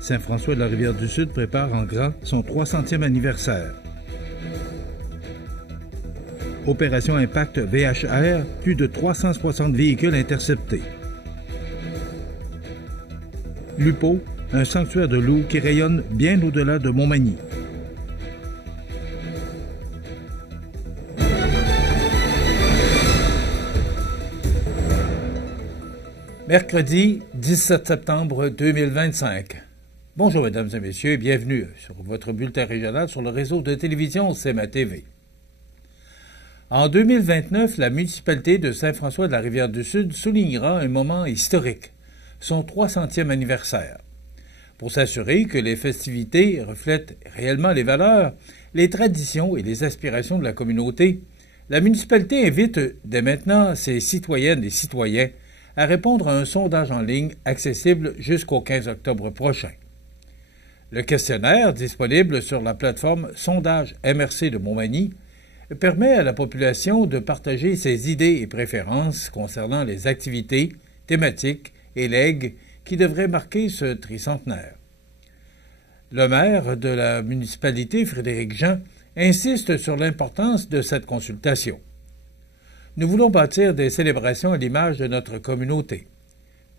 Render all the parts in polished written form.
Saint-François de la Rivière-du-Sud prépare en grand son 300e anniversaire. Opération Impact VHR, plus de 360 véhicules interceptés. Lupo, un sanctuaire de loups qui rayonne bien au-delà de Montmagny. Mercredi 17 septembre 2025. Bonjour mesdames et messieurs, bienvenue sur votre bulletin régional sur le réseau de télévision CMA TV. En 2029, la municipalité de Saint-François de la Rivière-du-Sud soulignera un moment historique, son 300e anniversaire. Pour s'assurer que les festivités reflètent réellement les valeurs, les traditions et les aspirations de la communauté, la municipalité invite dès maintenant ses citoyennes et citoyens à répondre à un sondage en ligne accessible jusqu'au 15 octobre prochain. Le questionnaire, disponible sur la plateforme Sondage MRC de Montmagny, permet à la population de partager ses idées et préférences concernant les activités, thématiques et legs qui devraient marquer ce tricentenaire. Le maire de la municipalité, Frédéric Jean, insiste sur l'importance de cette consultation. Nous voulons bâtir des célébrations à l'image de notre communauté.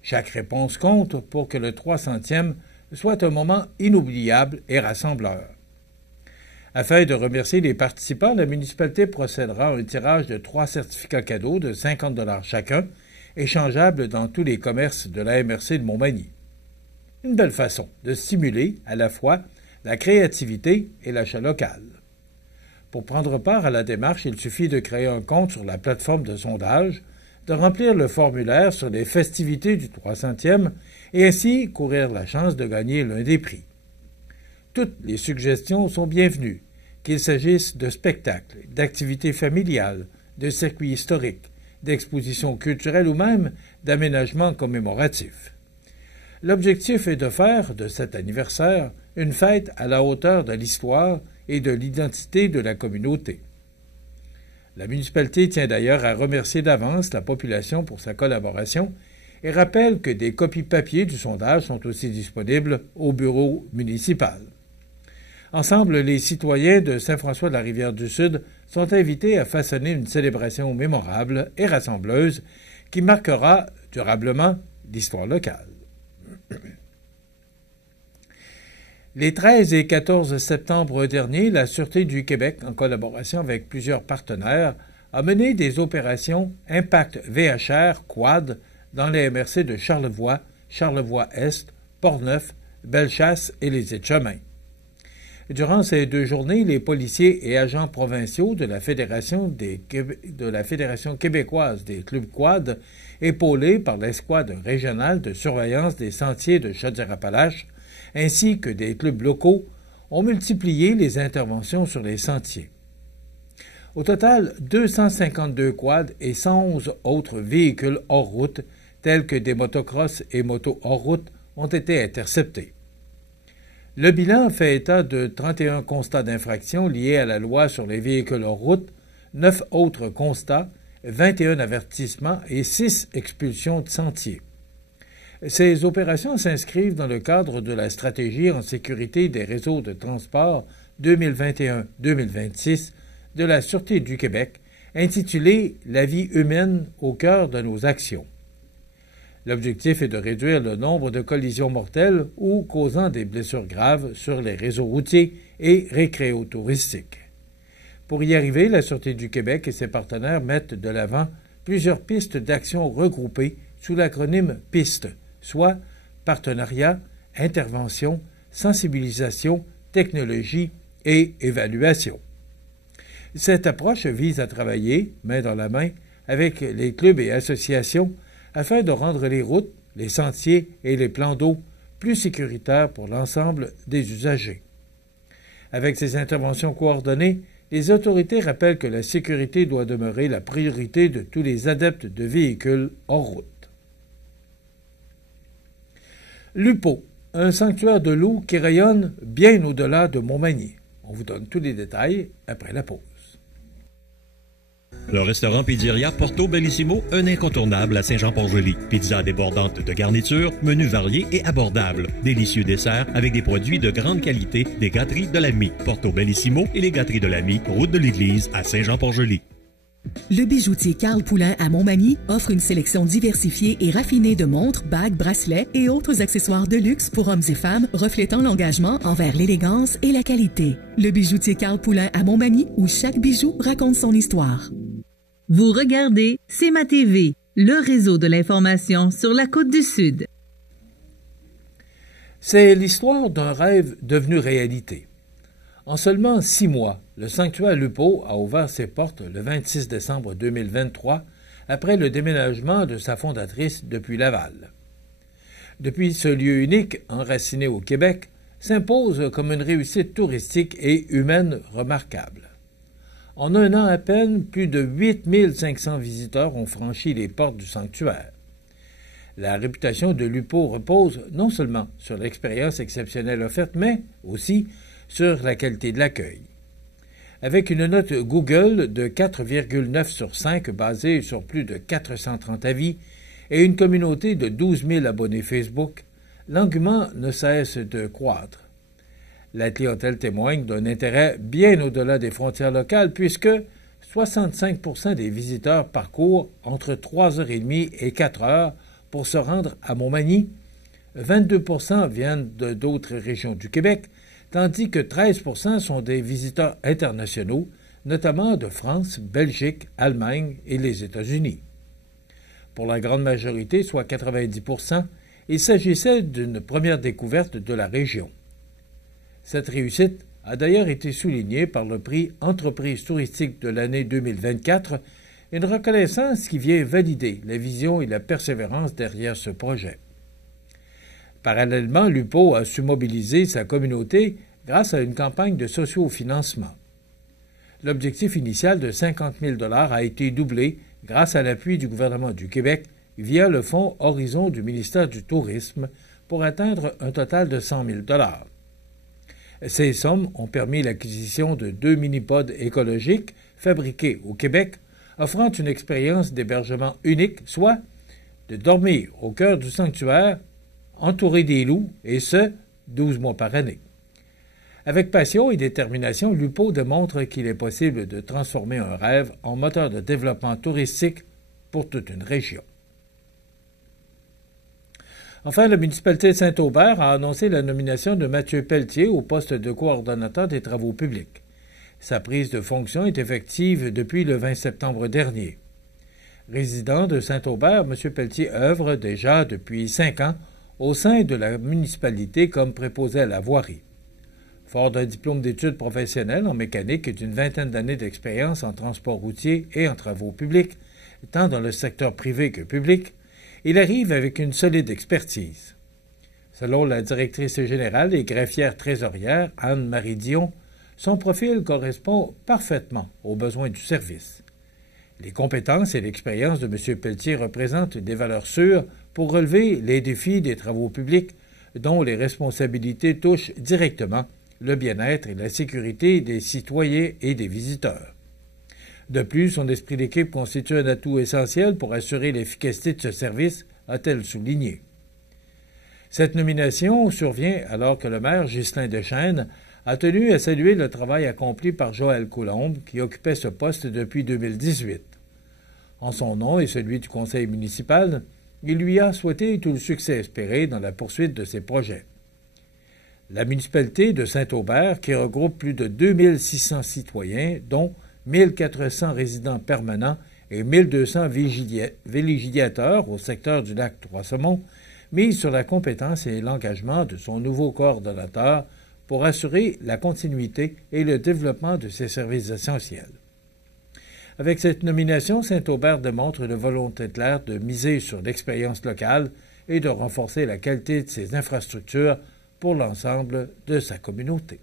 Chaque réponse compte pour que le 300e soit un moment inoubliable et rassembleur. Afin de remercier les participants, la municipalité procédera à un tirage de 3 certificats cadeaux de 50 $ chacun, échangeables dans tous les commerces de la MRC de Montmagny. Une belle façon de stimuler à la fois la créativité et l'achat local. Pour prendre part à la démarche, il suffit de créer un compte sur la plateforme de sondage, de remplir le formulaire sur les festivités du 300e et ainsi courir la chance de gagner l'un des prix. Toutes les suggestions sont bienvenues, qu'il s'agisse de spectacles, d'activités familiales, de circuits historiques, d'expositions culturelles ou même d'aménagements commémoratifs. L'objectif est de faire de cet anniversaire une fête à la hauteur de l'histoire et de l'identité de la communauté. La municipalité tient d'ailleurs à remercier d'avance la population pour sa collaboration et rappelle que des copies papier du sondage sont aussi disponibles au bureau municipal. Ensemble, les citoyens de Saint-François de la Rivière-du-Sud sont invités à façonner une célébration mémorable et rassembleuse qui marquera durablement l'histoire locale. Les 13 et 14 septembre dernier, la Sûreté du Québec, en collaboration avec plusieurs partenaires, a mené des opérations Impact VHR Quad dans les MRC de Charlevoix, Charlevoix-Est, Portneuf, Bellechasse et les Etchemins. Durant ces 2 journées, les policiers et agents provinciaux de la Fédération québécoise des clubs quad, épaulés par l'escouade régionale de surveillance des sentiers de Chaudière-Appalaches, ainsi que des clubs locaux, ont multiplié les interventions sur les sentiers. Au total, 252 quads et 111 autres véhicules hors route, tels que des motocross et motos hors route, ont été interceptés. Le bilan fait état de 31 constats d'infraction liés à la loi sur les véhicules hors route, 9 autres constats, 21 avertissements et 6 expulsions de sentiers. Ces opérations s'inscrivent dans le cadre de la stratégie en sécurité des réseaux de transport 2021-2026 de la Sûreté du Québec, intitulée « La vie humaine au cœur de nos actions ». L'objectif est de réduire le nombre de collisions mortelles ou causant des blessures graves sur les réseaux routiers et récréotouristiques. Pour y arriver, la Sûreté du Québec et ses partenaires mettent de l'avant plusieurs pistes d'action regroupées sous l'acronyme PISTE, soit partenariat, intervention, sensibilisation, technologie et évaluation. Cette approche vise à travailler, main dans la main, avec les clubs et associations afin de rendre les routes, les sentiers et les plans d'eau plus sécuritaires pour l'ensemble des usagers. Avec ces interventions coordonnées, les autorités rappellent que la sécurité doit demeurer la priorité de tous les adeptes de véhicules en route. Lupo, un sanctuaire de loups qui rayonne bien au-delà de Montmagny. On vous donne tous les détails après la pause. Le restaurant Pizzeria Porto Bellissimo, un incontournable à Saint-Jean-Port-Joli. Pizza débordante de garnitures, menus variés et abordables. Délicieux desserts avec des produits de grande qualité des gâteries de l'Ami. Porto Bellissimo et les gâteries de l'Ami, route de l'église à Saint-Jean-Port-Joli. Le bijoutier Carl Poulain à Montmagny offre une sélection diversifiée et raffinée de montres, bagues, bracelets et autres accessoires de luxe pour hommes et femmes reflétant l'engagement envers l'élégance et la qualité. Le bijoutier Carl Poulain à Montmagny, où chaque bijou raconte son histoire. Vous regardez CMA TV, le réseau de l'information sur la Côte-du-Sud. C'est l'histoire d'un rêve devenu réalité. En seulement 6 mois, le sanctuaire Lupo a ouvert ses portes le 26 décembre 2023, après le déménagement de sa fondatrice depuis Laval. Depuis, ce lieu unique, enraciné au Québec, s'impose comme une réussite touristique et humaine remarquable. En un an à peine, plus de 8500 visiteurs ont franchi les portes du sanctuaire. La réputation de Lupo repose non seulement sur l'expérience exceptionnelle offerte, mais aussi sur la qualité de l'accueil. Avec une note Google de 4,9 sur 5 basée sur plus de 430 avis et une communauté de 12 000 abonnés Facebook, l'engouement ne cesse de croître. La clientèle témoigne d'un intérêt bien au-delà des frontières locales puisque 65% des visiteurs parcourent entre 3h30 et 4h pour se rendre à Montmagny, 22% viennent d'autres régions du Québec, tandis que 13% sont des visiteurs internationaux, notamment de France, Belgique, Allemagne et les États-Unis. Pour la grande majorité, soit 90%, il s'agissait d'une première découverte de la région. Cette réussite a d'ailleurs été soulignée par le prix Entreprise touristique de l'année 2024, une reconnaissance qui vient valider la vision et la persévérance derrière ce projet. Parallèlement, Lupo a su mobiliser sa communauté grâce à une campagne de sociofinancement. L'objectif initial de 50 000 $ a été doublé grâce à l'appui du gouvernement du Québec via le fonds Horizon du ministère du Tourisme pour atteindre un total de 100 000 $. Ces sommes ont permis l'acquisition de 2 mini-pods écologiques fabriqués au Québec, offrant une expérience d'hébergement unique, soit de dormir au cœur du sanctuaire, entouré des loups, et ce, 12 mois par année. Avec passion et détermination, Lupo démontre qu'il est possible de transformer un rêve en moteur de développement touristique pour toute une région. Enfin, la municipalité de Saint-Aubert a annoncé la nomination de Mathieu Pelletier au poste de coordonnateur des travaux publics. Sa prise de fonction est effective depuis le 20 septembre dernier. Résident de Saint-Aubert, M. Pelletier œuvre déjà depuis 5 ans au sein de la municipalité comme préposé à la voirie. Fort d'un diplôme d'études professionnelles en mécanique et d'une vingtaine d'années d'expérience en transport routier et en travaux publics, tant dans le secteur privé que public, il arrive avec une solide expertise. Selon la directrice générale et greffière trésorière Anne-Marie Dion, son profil correspond parfaitement aux besoins du service. Les compétences et l'expérience de M. Pelletier représentent des valeurs sûres pour relever les défis des travaux publics dont les responsabilités touchent directement le bien-être et la sécurité des citoyens et des visiteurs. De plus, son esprit d'équipe constitue un atout essentiel pour assurer l'efficacité de ce service, a-t-elle souligné. Cette nomination survient alors que le maire Ghislain Deschênes a tenu à saluer le travail accompli par Joël Coulombe, qui occupait ce poste depuis 2018. En son nom et celui du conseil municipal, il lui a souhaité tout le succès espéré dans la poursuite de ses projets. La municipalité de Saint-Aubert, qui regroupe plus de 2600 citoyens, dont 1400 résidents permanents et 1200 villégiateurs au secteur du lac Trois-Saumons, mise sur la compétence et l'engagement de son nouveau coordonnateur pour assurer la continuité et le développement de ses services essentiels. Avec cette nomination, Saint-Aubert démontre une volonté claire de miser sur l'expérience locale et de renforcer la qualité de ses infrastructures pour l'ensemble de sa communauté.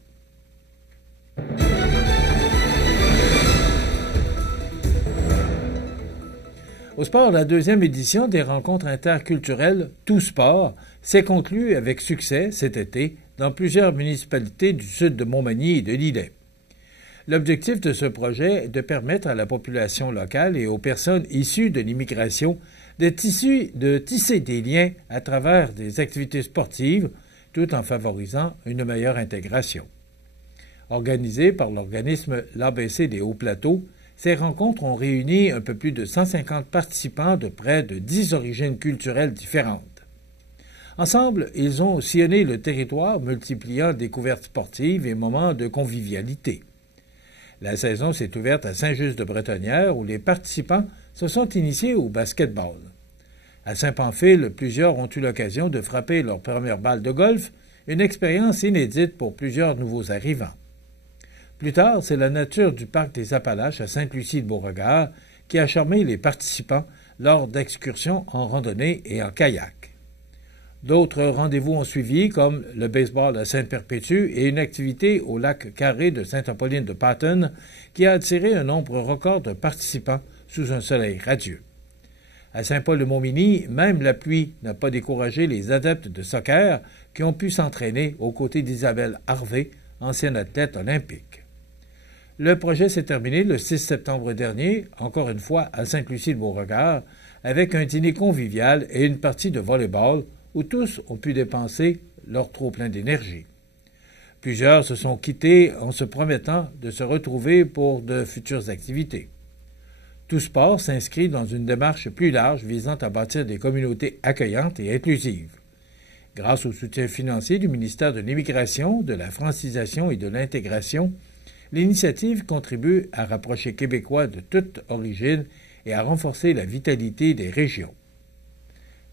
Au sport, la deuxième édition des rencontres interculturelles Tout Sport s'est conclue avec succès cet été dans plusieurs municipalités du sud de Montmagny et de Lillet. L'objectif de ce projet est de permettre à la population locale et aux personnes issues de l'immigration de tisser des liens à travers des activités sportives tout en favorisant une meilleure intégration. Organisées par l'organisme l'ABC des Hauts-Plateaux, ces rencontres ont réuni un peu plus de 150 participants de près de 10 origines culturelles différentes. Ensemble, ils ont sillonné le territoire, multipliant découvertes sportives et moments de convivialité. La saison s'est ouverte à Saint-Just-de-Bretonnière, où les participants se sont initiés au basket-ball. À Saint-Pamphile, plusieurs ont eu l'occasion de frapper leur première balle de golf, une expérience inédite pour plusieurs nouveaux arrivants. Plus tard, c'est la nature du parc des Appalaches à Sainte-Lucie-de-Beauregard qui a charmé les participants lors d'excursions en randonnée et en kayak. D'autres rendez-vous ont suivi, comme le baseball à Sainte-Perpétue et une activité au lac Carré de Sainte-Apolline-de-Patton qui a attiré un nombre record de participants sous un soleil radieux. À Saint-Paul-de-Montmagny, même la pluie n'a pas découragé les adeptes de soccer qui ont pu s'entraîner aux côtés d'Isabelle Harvey, ancienne athlète olympique. Le projet s'est terminé le 6 septembre dernier, encore une fois à Sainte-Lucie-de-Beauregard, avec un dîner convivial et une partie de volley-ball où tous ont pu dépenser leur trop-plein d'énergie. Plusieurs se sont quittés en se promettant de se retrouver pour de futures activités. Tout sport s'inscrit dans une démarche plus large visant à bâtir des communautés accueillantes et inclusives. Grâce au soutien financier du ministère de l'Immigration, de la francisation et de l'intégration, l'initiative contribue à rapprocher Québécois de toute origine et à renforcer la vitalité des régions.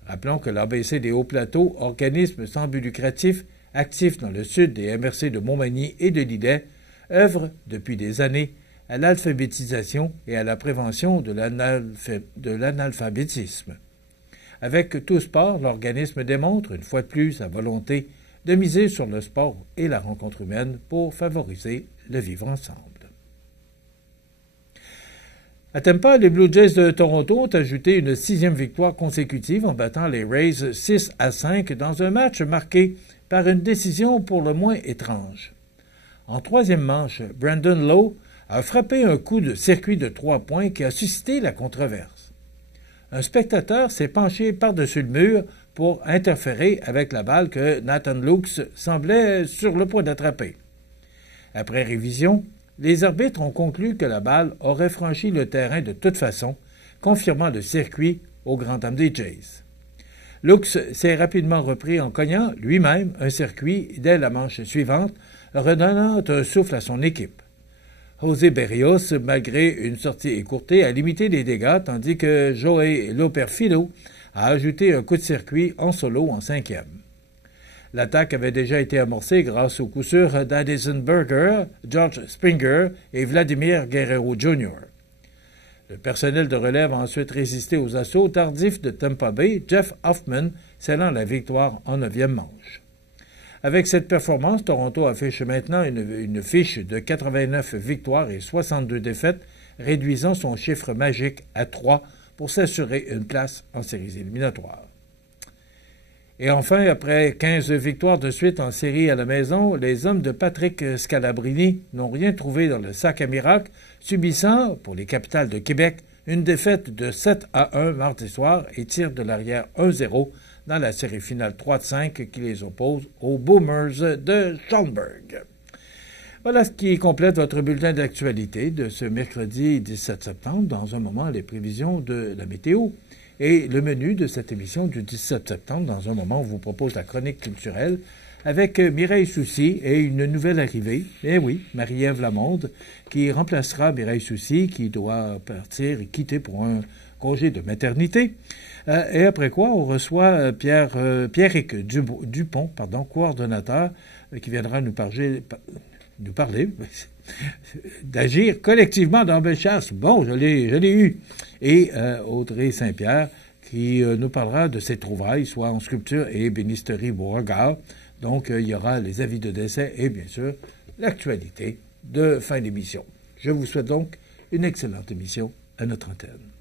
Rappelons que l'ABC des Hauts-Plateaux, organisme sans but lucratif, actif dans le sud des MRC de Montmagny et de Lillet, œuvre depuis des années à l'alphabétisation et à la prévention de l'analphabétisme. Avec Tout Sport, l'organisme démontre, une fois de plus, sa volonté de miser sur le sport et la rencontre humaine pour favoriser le vivre ensemble. À Tampa, les Blue Jays de Toronto ont ajouté une 6e victoire consécutive en battant les Rays 6-5 dans un match marqué par une décision pour le moins étrange. En 3e manche, Brandon Lowe a frappé un coup de circuit de 3 points qui a suscité la controverse. Un spectateur s'est penché par-dessus le mur pour interférer avec la balle que Nathan Lukes semblait sur le point d'attraper. Après révision, les arbitres ont conclu que la balle aurait franchi le terrain de toute façon, confirmant le circuit au grand dam des Jays. Lukes s'est rapidement repris en cognant lui-même un circuit dès la manche suivante, redonnant un souffle à son équipe. José Berrios, malgré une sortie écourtée, a limité les dégâts, tandis que Joey Loperfido a ajouté un coup de circuit en solo en 5e. L'attaque avait déjà été amorcée grâce au coup sûr d'Addison Berger, George Springer et Vladimir Guerrero Jr. Le personnel de relève a ensuite résisté aux assauts tardifs de Tampa Bay, Jeff Hoffman scellant la victoire en 9e manche. Avec cette performance, Toronto affiche maintenant une fiche de 89 victoires et 62 défaites, réduisant son chiffre magique à 3 pour s'assurer une place en séries éliminatoires. Et enfin, après 15 victoires de suite en série à la maison, les hommes de Patrick Scalabrini n'ont rien trouvé dans le sac à miracle, subissant, pour les capitales de Québec, une défaite de 7-1 mardi soir et tirent de l'arrière 1-0 dans la série finale 3-5 qui les oppose aux Boomers de Schaumburg. Voilà ce qui complète votre bulletin d'actualité de ce mercredi 17 septembre. Dans un moment, les prévisions de la météo. Et le menu de cette émission du 17 septembre, dans un moment, on vous propose la chronique culturelle avec Mireille Soucy et une nouvelle arrivée. Eh oui, Marie-Ève Lamonde, qui remplacera Mireille Soucy, qui doit partir et quitter pour un congé de maternité. Et après quoi, on reçoit Pierrick Dupont, coordonnateur, qui viendra nous parler d'agir collectivement dans Bellechasse. Bon, je l'ai eu. Et Audrey Saint-Pierre, qui nous parlera de ses trouvailles, soit en sculpture et ébénisterie Beauregard. Donc, il y aura les avis de décès et, bien sûr, l'actualité de fin d'émission. Je vous souhaite donc une excellente émission à notre antenne.